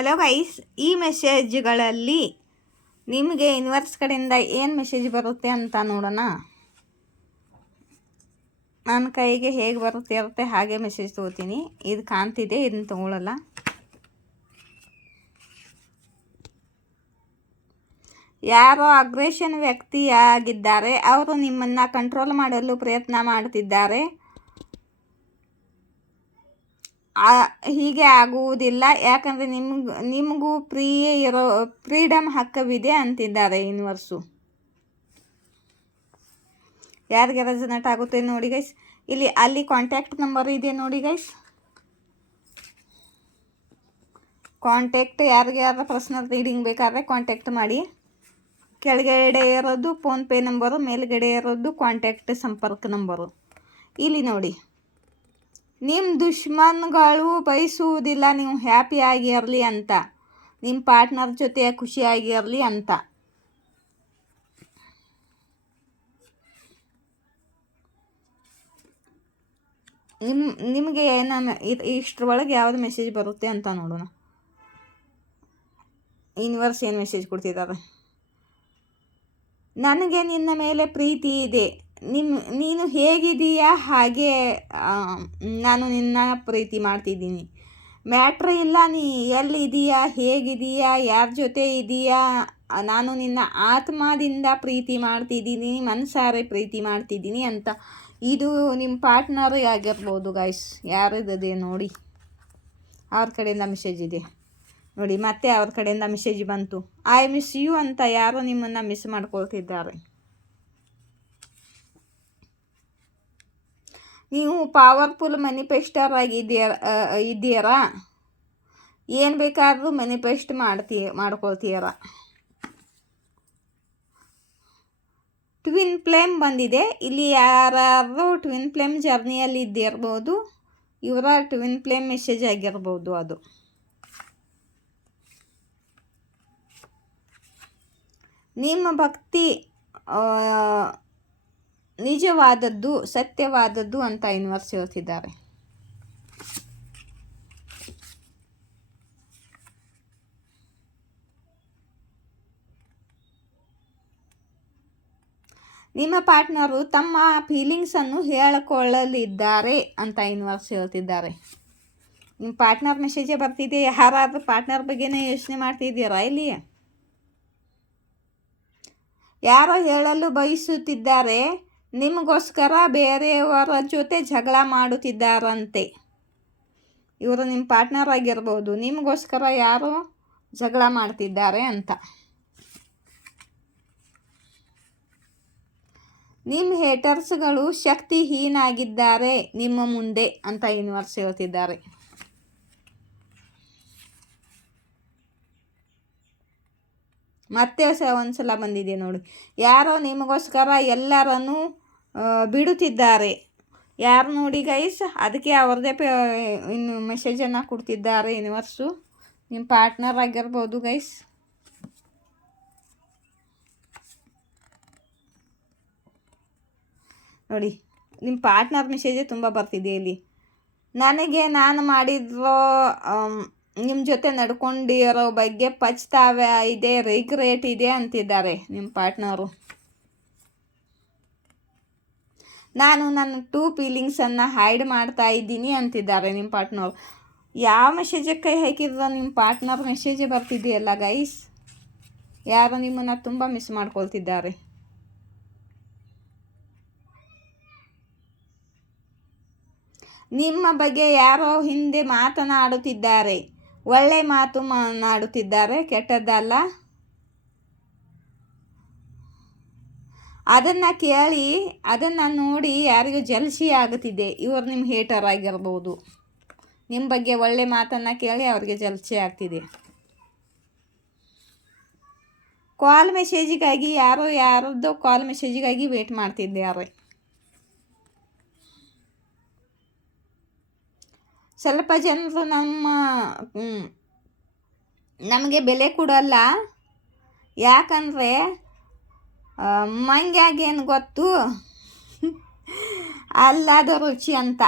Hello guys, ಈ ಮೆಸೇಜ್ಗಳಲ್ಲಿ ನಿಮಗೆ universe ಕಡೆಯಿಂದ ಏನು ಮೆಸೇಜ್ ಬರುತ್ತೆ ಅಂತ ನೋಡೋಣ. ನನ್ನ ಕೈಗೆ ಹೇಗೆ ಇರುತ್ತೆ ಹಾಗೆ ಮೆಸೇಜ್ ತೊಗೋತೀನಿ. ಇದು ಕಾಣ್ತಿದೆ, ಇದನ್ನು ತೊಗೊಳ್ಳಲ್ಲ. ಯಾರೋ ಅಗ್ರೆಷನ್ ವ್ಯಕ್ತಿಯಾಗಿದ್ದಾರೆ. ಅವರು ನಿಮ್ಮನ್ನು ಕಂಟ್ರೋಲ್ ಮಾಡಲು ಪ್ರಯತ್ನ ಮಾಡ್ತಿದ್ದಾರೆ. ಹೀಗೆ ಆಗುವುದಿಲ್ಲ, ಯಾಕಂದರೆ ನಿಮಗೂ ಫ್ರೀಡಮ್ ಹಕ್ಕವಿದೆ ಅಂತಿದ್ದಾರೆ ಯೂನಿವರ್ಸು. ಯಾರಿಗೆ ರೆಸನೇಟ್ ಆಗುತ್ತೆ ನೋಡಿ ಗೈಸ್. ಅಲ್ಲಿ ಕಾಂಟ್ಯಾಕ್ಟ್ ನಂಬರ್ ಇದೆ ನೋಡಿ ಗೈಸ್. ಕಾಂಟ್ಯಾಕ್ಟ್ ಯಾರು ಪರ್ಸನಲ್ ರೀಡಿಂಗ್ ಬೇಕಾದರೆ ಕಾಂಟ್ಯಾಕ್ಟ್ ಮಾಡಿ. ಕೆಳಗಡೆ ಇರೋದು ಫೋನ್ಪೇ ನಂಬರು, ಮೇಲ್ಗಡೆ ಇರೋದು ಕಾಂಟ್ಯಾಕ್ಟ್ ಸಂಪರ್ಕ ನಂಬರು. ಇಲ್ಲಿ ನೋಡಿ, ನಿಮ್ಮ ದುಶ್ಮನ್ಗಳು ಬಯಸುವುದಿಲ್ಲ ನೀವು ಹ್ಯಾಪಿಯಾಗಿರಲಿ ಅಂತ, ನಿಮ್ಮ ಪಾರ್ಟ್ನರ್ ಜೊತೆ ಖುಷಿಯಾಗಿರಲಿ ಅಂತ. ನಿಮಗೆ ಇಷ್ಟರೊಳಗೆ ಯಾವುದು ಮೆಸೇಜ್ ಬರುತ್ತೆ ಅಂತ ನೋಡೋಣ. ಯೂನಿವರ್ಸ್ ಏನು ಮೆಸೇಜ್ ಕೊಡ್ತಿದ್ದಾರೆ. ನನಗೆ ನಿನ್ನ ಮೇಲೆ ಪ್ರೀತಿ ಇದೆ. ನೀನು ಹೇಗಿದೀಯಾ ಹಾಗೆ ನಾನು ನಿನ್ನ ಪ್ರೀತಿ ಮಾಡ್ತಿದ್ದೀನಿ. ಮ್ಯಾಟ್ರ್ ಇಲ್ಲ ನೀ ಎಲ್ಲಿದೀಯಾ, ಹೇಗಿದೀಯಾ, ಯಾರ ಜೊತೆ ಇದೀಯಾ, ನಾನು ನಿನ್ನ ಆತ್ಮದಿಂದ ಪ್ರೀತಿ ಮಾಡ್ತಿದ್ದೀನಿ, ಮನಸಾರೆ ಪ್ರೀತಿ ಮಾಡ್ತಿದ್ದೀನಿ ಅಂತ. ಇದು ನಿಮ್ಮ ಪಾರ್ಟ್ನರ್ ಆಗಿರ್ಬೋದು ಗೈಸ್. ಯಾರಿದೆ ನೋಡಿ, ಅವ್ರ ಕಡೆಯಿಂದ ಮೆಸೇಜ್ ಇದೆ ನೋಡಿ. ಮತ್ತೆ ಅವ್ರ ಕಡೆಯಿಂದ ಮೆಸೇಜ್ ಬಂತು, ಐ ಮಿಸ್ ಯು ಅಂತ. ಯಾರೋ ನಿಮ್ಮನ್ನು ಮಿಸ್ ಮಾಡ್ಕೊಳ್ತಿದ್ದಾರೆ. ನೀವು ಪವರ್ಫುಲ್ ಮ್ಯಾನಿಫೆಸ್ಟರ್ ಇದ್ದೀರಾ. ಏನು ಬೇಕಾದರೂ ಮ್ಯಾನಿಫೆಸ್ಟ್ ಮಾಡ್ಕೊಳ್ತೀರ. ಟ್ವಿನ್ ಫ್ಲೇಮ್ ಬಂದಿದೆ. ಇಲ್ಲಿ ಯಾರು ಟ್ವಿನ್ ಫ್ಲೇಮ್ ಜರ್ನಿಯಲ್ಲಿ ಇದ್ದಿರ್ಬೋದು. ಇವರ ಟ್ವಿನ್ ಫ್ಲೇಮ್ ಮೆಸೇಜ್ ಆಗಿರ್ಬೋದು ಅದು. ನಿಮ್ಮ ಭಕ್ತಿ ನಿಜವಾದದ್ದು, ಸತ್ಯವಾದದ್ದು ಅಂತ ಯೂನಿವರ್ಸ್ ಹೇಳ್ತಿದ್ದಾರೆ. ನಿಮ್ಮ ಪಾರ್ಟ್ನರು ತಮ್ಮ ಫೀಲಿಂಗ್ಸನ್ನು ಹೇಳಿಕೊಳ್ಳಲಿದ್ದಾರೆ ಅಂತ ಯೂನಿವರ್ಸ್ ಹೇಳ್ತಿದ್ದಾರೆ. ನಿಮ್ಮ ಪಾರ್ಟ್ನರ್ ಮೆಸೇಜೇ ಬರ್ತಿದೆ. ಯಾರಾದರೂ ಪಾರ್ಟ್ನರ್ ಬಗ್ಗೆನೇ ಯೋಚನೆ ಮಾಡ್ತಿದ್ದೀರಾ ಇಲ್ಲಿ? ಯಾರೋ ಹೇಳಲು ಬಯಸುತ್ತಿದ್ದಾರೆ, ನಿಮಗೋಸ್ಕರ ಬೇರೆಯವರ ಜೊತೆ ಜಗಳ ಮಾಡುತ್ತಿದ್ದಾರಂತೆ. ಇವರು ನಿಮ್ಮ ಪಾರ್ಟ್ನರ್ ಆಗಿರ್ಬೋದು. ನಿಮಗೋಸ್ಕರ ಯಾರೋ ಜಗಳ ಮಾಡ್ತಿದ್ದಾರೆ ಅಂತ. ನಿಮ್ಮ ಹೇಟರ್ಸ್ಗಳು ಶಕ್ತಿಹೀನಾಗಿದ್ದಾರೆ ನಿಮ್ಮ ಮುಂದೆ ಅಂತ ಯೂನಿವರ್ಸ್ ಹೇಳ್ತಿದ್ದಾರೆ. ಮತ್ತೆ ಒಂದ್ಸಲ ಬಂದಿದೆ ನೋಡಿ, ಯಾರೋ ನಿಮಗೋಸ್ಕರ ಎಲ್ಲರನ್ನು ಬಿಡುತ್ತಿದ್ದಾರೆ. ಯಾರು ನೋಡಿ ಗೈಸ್, ಅದಕ್ಕೆ ಅವ್ರದ್ದೇ ಇನ್ನು ಮೆಸೇಜನ್ನು ಕೊಡ್ತಿದ್ದಾರೆ ಯೂನಿವರ್ಸು. ನಿಮ್ಮ ಪಾರ್ಟ್ನರ್ ಆಗಿರ್ಬೋದು ಗೈಸ್. ನೋಡಿ, ನಿಮ್ಮ ಪಾರ್ಟ್ನರ್ ಮೆಸೇಜೇ ತುಂಬ ಬರ್ತಿದೆ ಇಲ್ಲಿ. ನಾನು ಮಾಡಿರೋ ನಿಮ್ಮ ಜೊತೆ ನಡ್ಕೊಂಡಿರೋ ಬಗ್ಗೆ ಪಚ್ತಾವ ಇದೆ, ರಿಗ್ರೆಟ್ ಇದೆ ಅಂತಿದ್ದಾರೆ ನಿಮ್ಮ ಪಾರ್ಟ್ನರು. ನಾನು ನನ್ನ ಫೀಲಿಂಗ್ಸನ್ನು ಹೈಡ್ ಮಾಡ್ತಾ ಇದ್ದೀನಿ ಅಂತಿದ್ದಾರೆ ನಿಮ್ಮ ಪಾರ್ಟ್ನರ್. ಯಾವ ಮೆಸೇಜಕ್ಕೆ ಕೈ ಹಾಕಿದ್ರು ನಿಮ್ಮ ಪಾರ್ಟ್ನರ್ ಮೆಸೇಜೇ ಬರ್ತಿದೆಯಲ್ಲ ಗೈಸ್. ಯಾರು ನಿಮ್ಮನ್ನು ತುಂಬ ಮಿಸ್ ಮಾಡ್ಕೊಳ್ತಿದ್ದಾರೆ. ನಿಮ್ಮ ಬಗ್ಗೆ ಯಾರೋ ಹಿಂದೆ ಮಾತನಾಡುತ್ತಿದ್ದಾರೆ. ಒಳ್ಳೆ ಮಾತು ಮಾತನಾಡುತ್ತಿದ್ದಾರೆ, ಕೆಟ್ಟದ್ದಲ್ಲ. ಅದನ್ನು ಕೇಳಿ, ಅದನ್ನು ನೋಡಿ ಯಾರಿಗೂ ಜಲಸಿ ಆಗುತ್ತಿದೆ. ಇವರು ನಿಮ್ಮ ಹೇಟರ್ ಆಗಿರ್ಬೋದು. ನಿಮ್ಮ ಬಗ್ಗೆ ಒಳ್ಳೆ ಮಾತನ್ನು ಕೇಳಿ ಅವ್ರಿಗೆ ಜಲಸಿ ಆಗ್ತಿದೆ. ಕಾಲ್ ಮೆಸೇಜಿಗಾಗಿ ಯಾರದ್ದೋ ಕಾಲ್ ಮೆಸೇಜಿಗಾಗಿ ವೇಟ್ ಮಾಡ್ತಿದ್ದಾರೆ. ಸ್ವಲ್ಪ ಜನರು ನಮಗೆ ಬೆಲೆ ಕೊಡಲ್ಲ. ಯಾಕಂದರೆ ಮಂಗ್ಯಾಗೇನು ಗೊತ್ತು, ಅಲ್ಲದ ರುಚಿ ಅಂತ.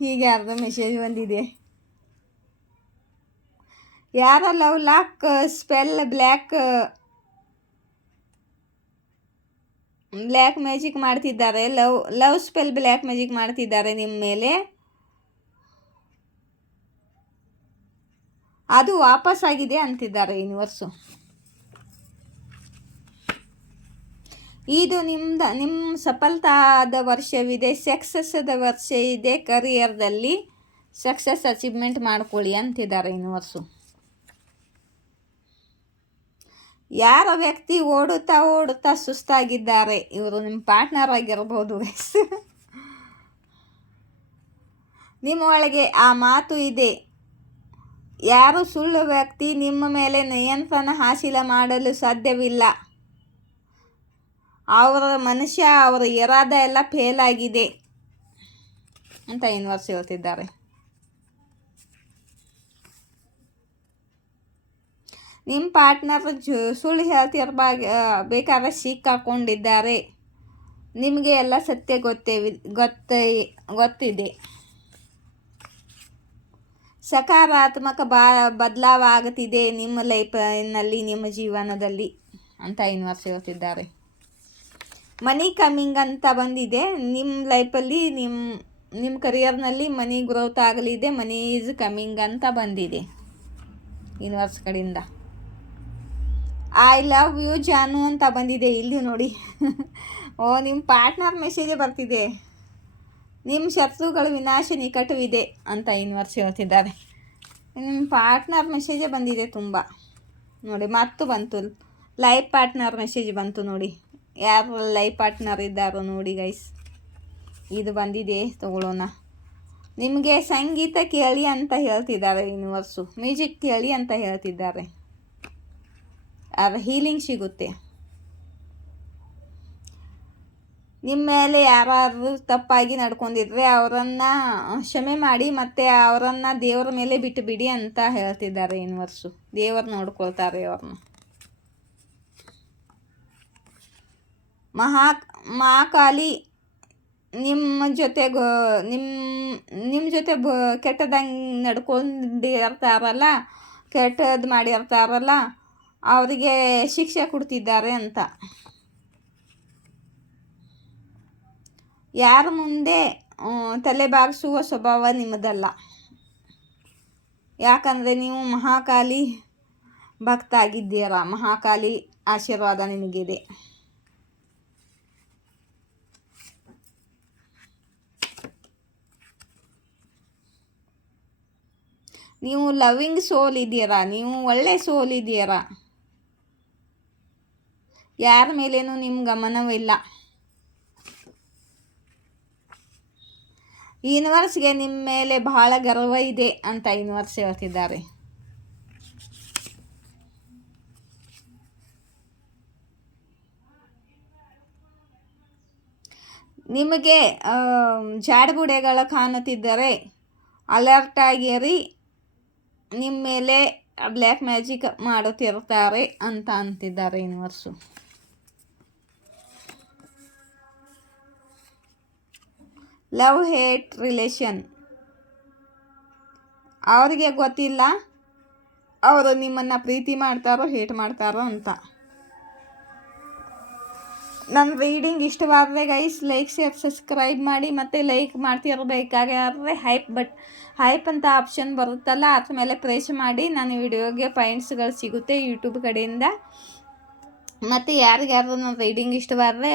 ಹೀಗೆ ಅರ್ಧ ಮೆಸೇಜ್ ಬಂದಿದೆ. ಯಾರ love lock spell black magic ಮಾಡ್ತಿದ್ದಾರೆ, ಲವ್ ಸ್ಪೆಲ್ ಬ್ಲ್ಯಾಕ್ ಮ್ಯಾಜಿಕ್ ಮಾಡ್ತಿದ್ದಾರೆ ನಿಮ್ಮ ಮೇಲೆ. ಅದು ವಾಪಸ್ ಆಗಿದೆ ಅಂತಿದ್ದಾರೆ ಯೂನಿವರ್ಸು. ಇದು ನಿಮ್ಮ ಸಫಲತಾದ ವರ್ಷವಿದೆ, ಸಕ್ಸಸ್ದ ವರ್ಷ ಇದೆ. ಕರಿಯರ್ದಲ್ಲಿ ಸಕ್ಸಸ್ ಅಚೀವ್ಮೆಂಟ್ ಮಾಡ್ಕೊಳ್ಳಿ ಅಂತಿದ್ದಾರೆ ಯೂನಿವರ್ಸು. ಯಾರ ವ್ಯಕ್ತಿ ಓಡುತ್ತಾ ಸುಸ್ತಾಗಿದ್ದಾರೆ, ಇವರು ನಿಮ್ಮ ಪಾರ್ಟ್ನರ್ ಆಗಿರ್ಬೋದು ಗೈಸ್. ನಿಮ್ಮ ಒಳಗೆ ಆ ಮಾತು ಇದೆ, ಯಾರು ಸುಳ್ಳು ವ್ಯಕ್ತಿ ನಿಮ್ಮ ಮೇಲೆ ನಿಯಂತ್ರಣ ಹಾಸಿಲ ಮಾಡಲು ಸಾಧ್ಯವಿಲ್ಲ. ಅವರ ಇರಾದ ಎಲ್ಲ ಫೇಲ್ ಆಗಿದೆ ಅಂತ ಯೂನಿವರ್ಸ್ ಹೇಳ್ತಿದ್ದಾರೆ. ನಿಮ್ಮ ಪಾರ್ಟ್ನರ್ ಸುಳ್ಳು ಬೇಕಾದ್ರೆ ಸಿಕ್ಕಾಕೊಂಡಿದ್ದಾರೆ. ನಿಮಗೆ ಎಲ್ಲ ಸತ್ಯ ಗೊತ್ತಿದೆ. ಸಕಾರಾತ್ಮಕ ಬದಲಾವಾಗುತ್ತಿದೆ ನಿಮ್ಮ ಲೈಫ್ನಲ್ಲಿ, ನಿಮ್ಮ ಜೀವನದಲ್ಲಿ ಅಂತ ಯೂನಿವರ್ಸ್ ಹೇಳ್ತಿದ್ದಾರೆ. ಮನಿ ಕಮ್ಮಿಂಗ್ ಅಂತ ಬಂದಿದೆ ನಿಮ್ಮ ಲೈಫಲ್ಲಿ. ನಿಮ್ಮ ಕರಿಯರ್ನಲ್ಲಿ ಮನಿ ಗ್ರೋತ್ ಆಗಲಿದೆ. ಮನಿ ಈಸ್ ಕಮ್ಮಿಂಗ್ ಅಂತ ಬಂದಿದೆ ಯೂನಿವರ್ಸ್ ಕಡೆಯಿಂದ. ಐ ಲವ್ ಯು ಜಾನು ಅಂತ ಬಂದಿದೆ ಇಲ್ಲಿ ನೋಡಿ. ಓ, ನಿಮ್ಮ ಪಾರ್ಟ್ನರ್ ಮೆಸೇಜೇ ಬರ್ತಿದೆ. ನಿಮ್ಮ ಶತ್ರುಗಳ ವಿನಾಶ ನಿಕಟವಿದೆ ಅಂತ ಯೂನಿವರ್ಸ್ ಹೇಳ್ತಿದ್ದಾರೆ. ನಿಮ್ಮ ಪಾರ್ಟ್ನರ್ ಮೆಸೇಜೇ ಬಂದಿದೆ ತುಂಬ ನೋಡಿ. ಮತ್ತು ಬಂತು ಲೈಫ್ ಪಾರ್ಟ್ನರ್ ಮೆಸೇಜ್ ಬಂತು ನೋಡಿ. ಯಾರು ಲೈಫ್ ಪಾರ್ಟ್ನರ್ ಇದ್ದಾರೋ ನೋಡಿ ಗೈಸ್, ಇದು ಬಂದಿದೆ, ತಗೊಳ್ಳೋಣ. ನಿಮಗೆ ಸಂಗೀತ ಕೇಳಿ ಅಂತ ಹೇಳ್ತಿದ್ದಾರೆ ಯೂನಿವರ್ಸು. ಮ್ಯೂಸಿಕ್ ಕೇಳಿ ಅಂತ ಹೇಳ್ತಿದ್ದಾರೆ. ಹೀಲಿಂಗ್ ಸಿಗುತ್ತೆ. ನಿಮ್ಮ ಮೇಲೆ ಯಾರಾದರೂ ತಪ್ಪಾಗಿ ನಡ್ಕೊಂಡಿದ್ರೆ ಅವರನ್ನು ಕ್ಷಮೆ ಮಾಡಿ, ಮತ್ತು ಅವರನ್ನು ದೇವರ ಮೇಲೆ ಬಿಟ್ಟು ಬಿಡಿ ಅಂತ ಹೇಳ್ತಿದ್ದಾರೆ ಯೂನಿವರ್ಸು. ದೇವರು ನೋಡ್ಕೊಳ್ತಾರೆ ಅವ್ರನ್ನ. ಮಹಾಕಾಲಿ ನಿಮ್ಮ ಜೊತೆ ಕೆಟ್ಟದಂಗೆ ನಡ್ಕೊಂಡಿರ್ತಾರಲ್ಲ, ಕೆಟ್ಟದ್ದು ಮಾಡಿರ್ತಾರಲ್ಲ, ಅವರಿಗೆ ಶಿಕ್ಷೆ ಕೊಡ್ತಿದ್ದಾರೆ ಅಂತ. ಯಾರ ಮುಂದೆ ತಲೆ ಬಾಗಿಸುವ ಸ್ವಭಾವ ನಿಮ್ಮದಲ್ಲ. ಯಾಕಂದರೆ ನೀವು ಮಹಾಕಾಲಿ ಭಕ್ತ ಆಗಿದ್ದೀರಾ. ಮಹಾಕಾಲಿ ಆಶೀರ್ವಾದ ನಿಮಗಿದೆ. ನೀವು ಲವಿಂಗ್ ಸೋಲ್ ಇದ್ದೀರಾ. ನೀವು ಒಳ್ಳೆ ಸೋಲ್ ಇದ್ದೀರಾ. ಯಾರ ಮೇಲೇನೂ ನಿಮ್ಮ ಗಮನವಿಲ್ಲ. ಯೂನಿವರ್ಸ್ಗೆ ನಿಮ್ಮ ಮೇಲೆ ಬಹಳ ಗರ್ವ ಇದೆ ಅಂತ ಯೂನಿವರ್ಸ್ ಹೇಳ್ತಿದ್ದಾರೆ. ನಿಮಗೆ ಜಾಡ್ಬುಡೆಗಳು ಕಾಣುತ್ತಿದ್ದರೆ ಅಲರ್ಟ್ ಆಗಿರಿ. ನಿಮ್ಮ ಮೇಲೆ ಬ್ಲ್ಯಾಕ್ ಮ್ಯಾಜಿಕ್ ಮಾಡುತ್ತಿರ್ತಾರೆ ಅಂತ ಅಂತಿದ್ದಾರೆ ಯೂನಿವರ್ಸು. ಲವ್ ಹೇಟ್ ರಿಲೇಷನ್, ಅವರಿಗೆ ಗೊತ್ತಿಲ್ಲ ಅವರು ನಿಮ್ಮನ್ನು ಪ್ರೀತಿ ಮಾಡ್ತಾರೋ ಹೇಟ್ ಮಾಡ್ತಾರೋ ಅಂತ. ನನ್ನ ರೀಡಿಂಗ್ ಇಷ್ಟವಾದರೆ ಗೈಸ್ ಲೈಕ್ ಶೇರ್ ಸಬ್ಸ್ಕ್ರೈಬ್ ಮಾಡಿ. ಮತ್ತು ಲೈಕ್ ಮಾಡ್ತಿರಬೇಕಾದ್ರೆ ಹೈಪ್ ಅಂತ ಆಪ್ಷನ್ ಬರುತ್ತಲ್ಲ, ಅದ್ರ ಮೇಲೆ ಪ್ರೆಸ್ ಮಾಡಿ. ನನ್ನ ವಿಡಿಯೋಗೆ ಪಾಯಿಂಟ್ಸ್ಗಳು ಸಿಗುತ್ತೆ ಯೂಟ್ಯೂಬ್ ಕಡೆಯಿಂದ. ಮತ್ತು ಯಾರಿಗಾರು ನನ್ನ ರೀಡಿಂಗ್ ಇಷ್ಟವಾದರೆ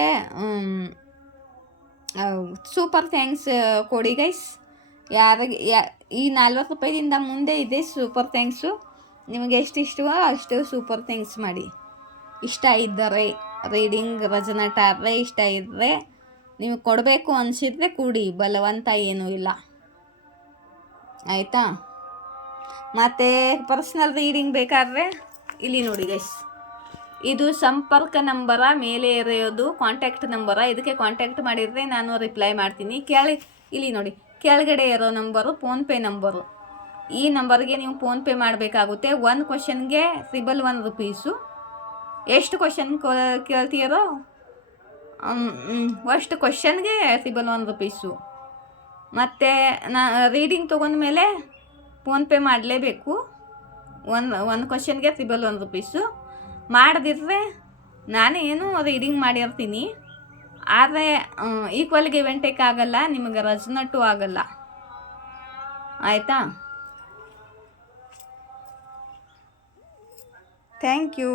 ಸೂಪರ್ ಥ್ಯಾಂಕ್ಸ್ ಕೊಡಿ ಗೈಸ್. ಈ 40 ರೂಪಾಯಿದಿಂದ ಮುಂದೆ ಇದೆ ಸೂಪರ್ ಥ್ಯಾಂಕ್ಸು. ನಿಮಗೆ ಎಷ್ಟು ಇಷ್ಟವೋ ಅಷ್ಟು ಸೂಪರ್ ಥ್ಯಾಂಕ್ಸ್ ಮಾಡಿ. ಇಷ್ಟ ಇದ್ದರೆ ರೀಡಿಂಗ್ ರೆಸನೇಟ್ ಆದರೆ, ಇಷ್ಟ ಇದ್ದರೆ ನಿಮಗೆ ಕೊಡಬೇಕು ಅನಿಸಿದ್ರೆ ಕೊಡಿ, ಬಲವಂತ ಏನೂ ಇಲ್ಲ, ಆಯಿತಾ. ಮತ್ತು ಪರ್ಸ್ನಲ್ ರೀಡಿಂಗ್ ಬೇಕಾದರೆ ಇಲ್ಲಿ ನೋಡಿ ಗೈಸ್, ಇದು ಸಂಪರ್ಕ ನಂಬರ ಮೇಲೆ ಇರೋದು ಕಾಂಟ್ಯಾಕ್ಟ್ ನಂಬರ. ಇದಕ್ಕೆ ಕಾಂಟ್ಯಾಕ್ಟ್ ಮಾಡಿದರೆ ನಾನು ರಿಪ್ಲೈ ಮಾಡ್ತೀನಿ. ಇಲ್ಲಿ ನೋಡಿ, ಕೆಳಗಡೆ ಇರೋ ನಂಬರು ಫೋನ್ಪೇ ನಂಬರು. ಈ ನಂಬರ್ಗೆ ನೀವು ಫೋನ್ಪೇ ಮಾಡಬೇಕಾಗುತ್ತೆ. ಒಂದು ಕ್ವಶನ್ಗೆ 111 ರೂಪೀಸು. ಎಷ್ಟು ಕ್ವಶನ್ ಕೇಳ್ತೀರೋ ಅಷ್ಟು ಕ್ವಶನ್ಗೆ 111 ರೂಪೀಸು. ಮತ್ತು ರೀಡಿಂಗ್ ತೊಗೊಂಡ್ಮೇಲೆ ಫೋನ್ಪೇ ಮಾಡಲೇಬೇಕು. ಒಂದು ಕ್ವಶನ್ಗೆ ₹1 ಮಾಡದಿದ್ರೆ ನಾನೇನು ರೀಡಿಂಗ್ ಮಾಡಿರ್ತೀನಿ, ಆದರೆ ಈಕ್ವಲ್ ಗಿವ್ ಆ್ಯಂಡ್ ಟೇಕ್ ಆಗಲ್ಲ, ನಿಮಗೆ ರಜನಟ್ಟು ಆಗಲ್ಲ. ಆಯಿತಾ? Thank you.